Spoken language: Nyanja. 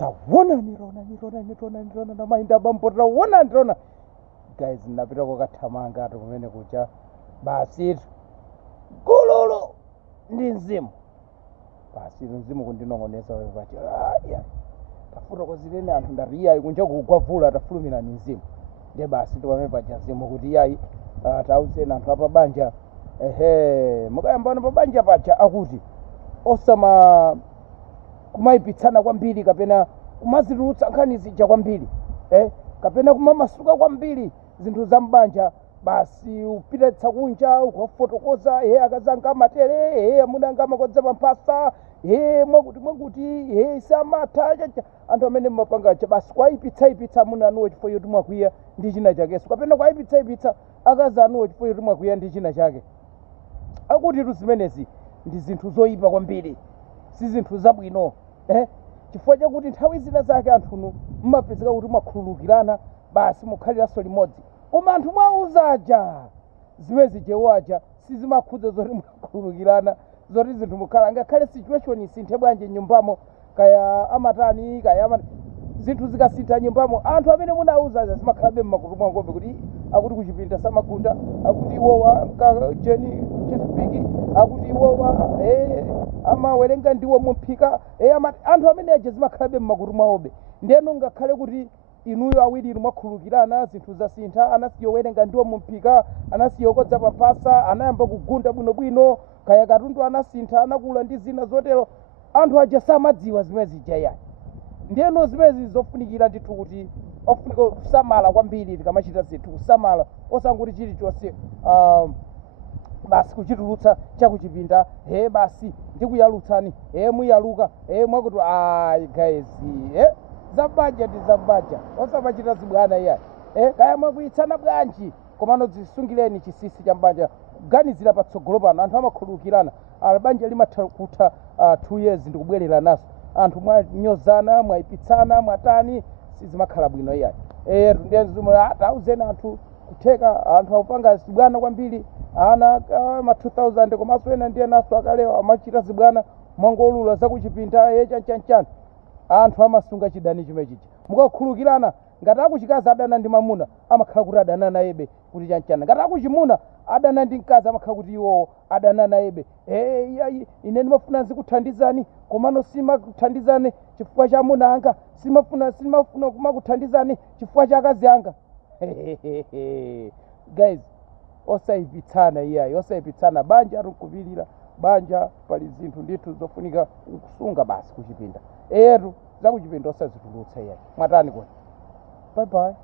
tawona nirona na mainda bambo tawona guys napita kokathamanga ati kumene kucha basi gululu ndi mzimu basi mzimu kundinong'onesa pati tafuta kozilene anthu ndati iyayi kunja kugwavula tafulumira ni mzimu ndiye basi tiwame paja mzimu kuti iyayi tauzeni anthu apabanja mukayambana pabanja pacha akuti osama kumayipitsana kwambiri kapena kumazitulutsa nkhani zija kwambiri kapena kumamasuka kwambiri zinthu za mbanja basi upita kunja ukafotokoza akazanga matere amuna anga makodza pamphasa mwakuti samatha anthu amene mmapangacha basi kwayipitsa amuna anuwo chifukwa choti mwakwiya ndi china chakenso kapena kwayipitsa akazi anuwo chifukwa choti mwakwiya ndi china chake akuti zimenezi ndi zinthu zoyipa kwambiri si zinthu zabwino chifukwa chakuti nthawi zina zake anthuno mmapezeka kuti mwakhululukirana basi mukhaliranso limodzi koma anthu mwauzaja zimezi jewaja sizimakhudza zoti mwakhululukirana zoti zinthu mukhala ngakhale situation isinthe bwanji nyumbamo kaya amatani kaya zinthu zikasintha nyumbamo anthu amene munauzaja zimakhalabe mmakutu mwa ng'ombe kuti akuti kuchipinda samagunda akuti iwowa jeni tifipiki akuti iwowa amawerenga ndiwo mumphika anthu amene aja zimakhalabe mmakutu mwawobe ndeno ngakhale kuti inuyo awiri inu mwakhululukirana zinthu zasintha anasiyowerenga ndiwo mumphika anasiyokodza pamphasa anayamba kugunda bwinobwino kaya katundu anasintha anakula ndi zina zotero anthu aja samadziwa zimezi jayani ndeno zimezi zofunikira ndithu kuti ofunika kusamala kwambiri tikamachita zinthu kusamala osanguti chilichonse basi kuchitulutsa chakuchipinda basi ndikuyalutsani muyaluka mwakuti guys zabanja ndi zabanja osamachita zibwana iyayi kaya mwakuyitsana bwanji komano zisungireni chisisi cha mbanja kuganizira patsogolo pano anthu amakhululukirana banja limatha kutha 2 years ndikubwerera naso anthu mwanyozana mwayipitsana mwatani sizimakhala bwino iyayi tauzeni anthu kutheka anthu akupanga zibwana kwambiri ana ma 2000 komanso ena ndiye naso akalewa amachita zibwana mwangolula zakuchipinda chanchanchani anthu amasunga chidani chimechichi mukakhululukirana ngati akuchikazi adana ndi mamuna amakhala kuti adana nayebe kuti chanchana ngati akuchimuna adana ndi mkazi amakhala kuti iwowo adana nayebe ine ndimafuna nzikuthandizani komano simakuthandizani chifukwa cha amuna anga simafuna kumakuthandizani chifukwa cha akazi anga guys osayipitsana iyayi osayipitsana banja rikupirira banja pali zinthu ndithu zofunika kusunga basi kuchipinda zakuchipinda osazitulutsa iyayi mwatani kodi bye bye